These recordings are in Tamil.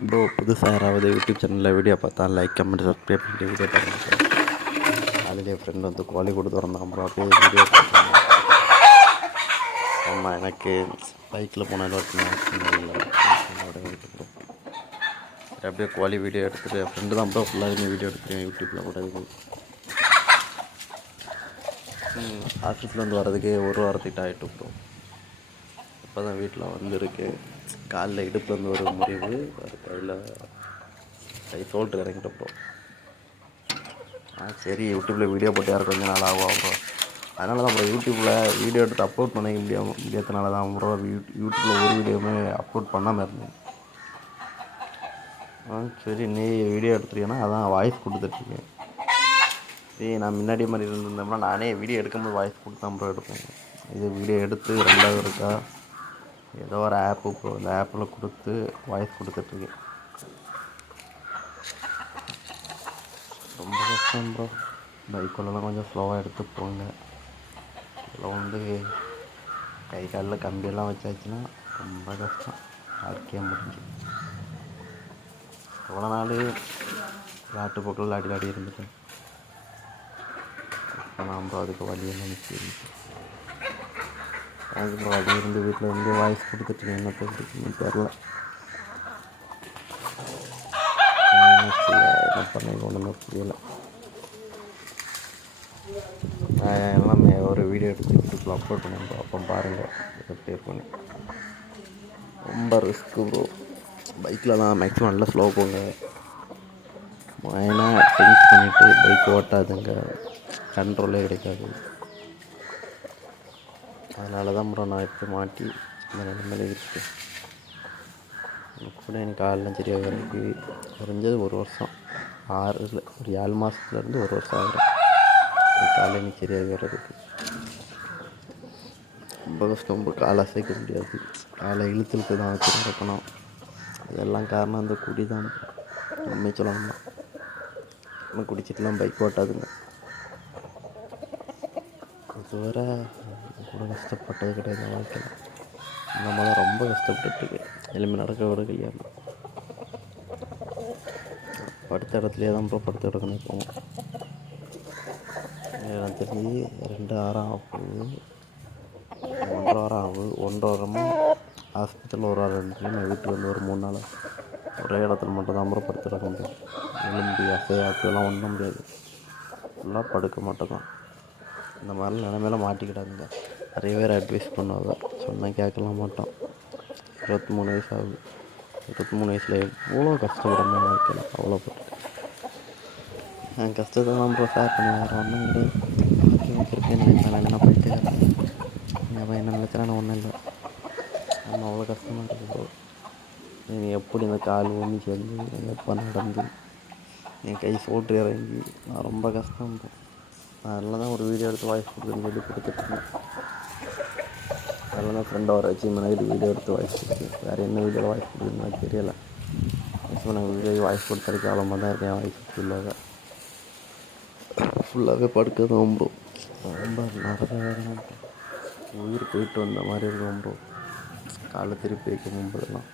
ப்ரோ புதுசாக யாராவது யூடியூப் சேனலில் வீடியோ பார்த்தா லைக் கமெண்ட் சப்ஸ்கிரைப் பண்ணி வீடியோ பாருங்கள் ப்ரோ. காலையிலே ஃப்ரெண்ட் வந்து கோழி கொடுத்து வந்தாங்க ப்ரோ. அப்படியே வீடியோ ஆமாம் எனக்கு பைக்கில் போனாலும் அப்படியே கோழி வீடியோ எடுத்துகிட்டு என் ஃப்ரெண்டு தான் ப்ரோ. ஃபுல்லாகவே வீடியோ எடுத்துருக்கேன் யூடியூப்பில் கூட இது ஆஃபீஸ்லேருந்து வரதுக்கே ஒரு வாரத்துக்கிட்ட ஆகிட்டு ப்ரோ. இப்போ தான் வீட்டில் வந்துருக்கு காலில் இடுப்புலேருந்து ஒரு முடிவு அது கையில் கை சோல்ட்டு இறங்கிட்ட ப்ரோ ஆ சரி யூடியூப்பில் வீடியோ போட்டு யாரும் கொஞ்சம் நாள் ஆகும் அப்புறம். அதனால தான் ப்ரோ யூடியூப்பில் வீடியோ எடுத்து அப்லோட் பண்ண முடியாம முடியாதனால தான் ப்ரோ யூடியூப்பில் ஒரு வீடியோவுமே அப்லோட் பண்ணாமல் இருந்தேன். ஆ சரி நீ வீடியோ எடுத்துருக்கேன்னா அதான் வாய்ஸ் கொடுத்துட்ருக்கேன் சரி நான் முன்னாடி மாதிரி இருந்திருந்தோம்னா நானே வீடியோ எடுக்கும்போது வாய்ஸ் கொடுத்தா தான் ப்ரோ எடுப்பேன். இது வீடியோ எடுத்து ரெண்டாவது இருக்கா? ஏதோ ஒரு ஆப்பு ப்ரோ இந்த ஆப்பில் கொடுத்து வாய்ஸ் கொடுத்துட்ருக்கேன் ரொம்ப கஷ்டம் ப்ரோ பைக்குள்ளலாம் கொஞ்சம் ஸ்லோவாக எடுத்து போங்க. இதில் வந்து கை காலில் கம்பியெல்லாம் வச்சாச்சுன்னா ரொம்ப கஷ்டம். வாழ்க்கையே முடிஞ்சு. எவ்வளோ நாள் விளாட்டு போக்கில் விளாடி விளாடி இருந்துட்டேன். இப்போ நான் ப்ரோ அதுக்கு வழியெல்லாம் நிற்கிறேன் அதுக்கு அப்படியே இருந்து வீட்டில் வந்து வாய்ஸ் கொடுத்துட்டு என்ன பண்ணுறதுன்னு தெரில என்ன பண்ண ஒன்றுமே புரியலை. நான் எல்லாமே ஒரு வீடியோ எடுத்து யூடியூப்பில் அப்லோட் பண்ணுறோம் அப்போ பாருங்கள் எப்படி இருக்குன்னு ரொம்ப ரிஸ்க்கு ப்ரோ பைக்கிலலாம் மேக்ஸிமம் நல்லா ஸ்லோ போங்க. ஏன்னா ட்ரிங்க்ஸ் பண்ணிவிட்டு பைக் ஓட்டாதுங்க. கண்ட்ரோலே கிடைக்காது. அதனால தான் ப்ரோ நான் இப்போ மாட்டி இந்த நிலைமையில இருக்கேன். கூட எனக்கு ஆள்லாம் சரியாக எனக்கு குறைஞ்சது ஒரு வருஷம். ஆறு ஒரு ஏழு மாதத்துலேருந்து ஒரு வருஷம் ஆகிடும் காலை எனக்கு சரியாக வர்றதுக்கு ரொம்ப கஷ்டம் ரொம்ப காலை அசைக்க முடியாது. காலை இழுத்து இழுத்து தான் வச்சு நடக்கணும். இதெல்லாம் காரணம் அந்த குடி தான் நம்ம சொல்லணும்னா. நம்ம குடிச்சிட்டுலாம் பைக் ஓட்டாதுங்க. இதுவரை கூட கஷ்டப்பட்டது கிடையாது வாழ்க்கையில். நம்மளாம் ரொம்ப கஷ்டப்பட்டுருக்கு எலும்பி நடக்க விட கல்யாணம் படுத்த இடத்துலையே தான் இப்போ படுத்த இடக்கணும் போவோம் எனக்கு தெரிஞ்சு ரெண்டு வாரம் ஆகுது ஒன்றரை வாரம் ஆகுது ஒன்றரை வாரமாக ஹாஸ்பிட்டலில் ஒரு வாரம் ரெண்டு நான் வீட்டுக்கு வந்து ஒரு மூணு நாள். ஒரே இடத்துல மட்டும் தான் அப்புறம் படுத்து கிடக்க முடியும் எலும்பி அசை அப்படியெல்லாம் ஒன்றும் முடியாது. ஃபுல்லாக படுக்க மாட்டோம் இந்த மாதிரிலாம் நிலைமையில மாட்டிக்கிட்டாங்க நிறைய பேர் அட்வைஸ் பண்ணுவாங்க. சொன்னால் கேட்கலாம் மாட்டோம். இருபத்தி மூணு வயசு ஆகுது இருபத்தி மூணு வயசில் எவ்வளோ கஷ்டப்படணும் வாழ்க்கையில்? அவ்வளோ என் கஷ்டத்தை தான் ப்ரோ ஷேர் பண்ணி வேறு ஒன்றும் கிடையாது வச்சுருக்கேன் நினைப்பேன் என்ன போயிட்டு என் பையன் என்ன நினச்சா ஒன்றும் இல்லை. நம்ம அவ்வளோ கஷ்டமாக இருக்குது ப்ரோ நீ எப்படி இந்த கால் ஒன்று சேர்ந்து எப்போ நடந்து என் கை சோட்டு இறங்கி நான் ரொம்ப கஷ்டம் நான் அதில் தான் ஒரு வீடியோ எடுத்து வாய்ஸ் கொடுக்குறேன்னு சொல்லி கொடுத்துட்ருந்தேன் தான் ஃப்ரெண்டை வர வச்சு நைட்டு வீடியோ எடுத்து வாய்ஸ் கொடுத்து வேறு என்ன வீடியோவில் வாய்ஸ் கொடுக்குறதுன்னு எனக்கு தெரியலை இப்போ நான் வீடியோ வாய்ஸ் கொடுத்ததுக்கு அவ்வளோ தான் இருக்கேன் வாய்ஸ் ஃபுல்லாக ஃபுல்லாகவே படுக்க தான் ப்ரோ ரொம்ப நிறைய உயிர் போயிட்டு வந்த மாதிரி இருக்கும் ப்ரோ காலை திருப்பி வைக்க போதெல்லாம்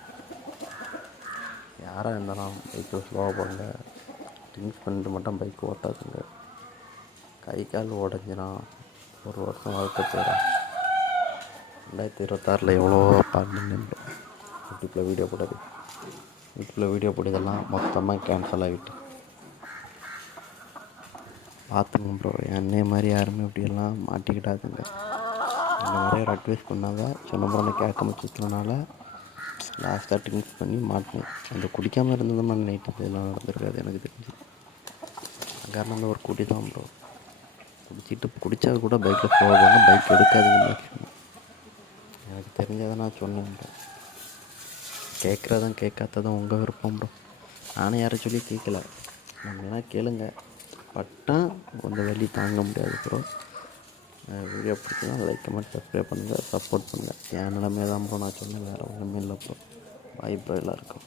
யாராக இருந்தாலும் பைக்கில் ஸ்லோவாக போங்க ட்ரிங்க்ஸ் பண்ணிட்டு மட்டும் பைக் ஓட்டாதுங்க. கை கால் உடஞ்சினா ஒரு வருஷம் வாழ்க்கை போயிடும் ரெண்டாயிரத்தி இருபத்தாறில் எவ்வளோ பண்ணேன் யூடியூப்பில் வீடியோ போட்டது? யூடியூப்பில் வீடியோ போட்டதெல்லாம் மொத்தமாக கேன்சல் ஆகிட்டு. பார்த்துங்க ப்ரோ என்னை மாதிரி யாருமே இப்படியெல்லாம் மாட்டிக்கிட்டாதுங்க இந்த நிறைய ஒரு அட்வைஸ் பண்ணாங்க சொன்ன ப்ரோ கேட்க முடிச்சதுனால லாஸ்ட்டாக ட்ரிங்க்ஸ் பண்ணி மாட்டினேன் அந்த குடிக்காமல் இருந்ததுமா நைட்டு இதெல்லாம் நடந்திருக்காது எனக்கு தெரிஞ்சு. காரணம் அந்த ஒரு குடி தான் ப்ரோ குடிச்சிட்டு குடித்தா கூட பைக்கில் போவாங்க பைக் எடுக்காதுங்க மேக்ஸிமம் எனக்கு தெரிஞ்சதை நான் சொன்னேன் ப்ரோ. கேட்குறதும் கேட்காததும் உங்கள் விருப்பம் ப்ரோ. நானும் யாரை சொல்லி கேட்கல. நம்ம வேணால் கேளுங்க. பட்டால் கொஞ்சம் வழி தாங்க முடியாது ப்ரோ. வீடியோ பிடிச்சினா லைக் கமெண்ட் சப்ஸ்கிரைப் பண்ணுங்கள் சப்போர்ட் பண்ணுங்கள் என் நிலமே தான் ப்ரோ நான் சொன்னேன். வேறு ஒன்றுமே இல்லை ப்ரோ. வாய்ப்பு எல்லாம் எல்லாருக்கும்.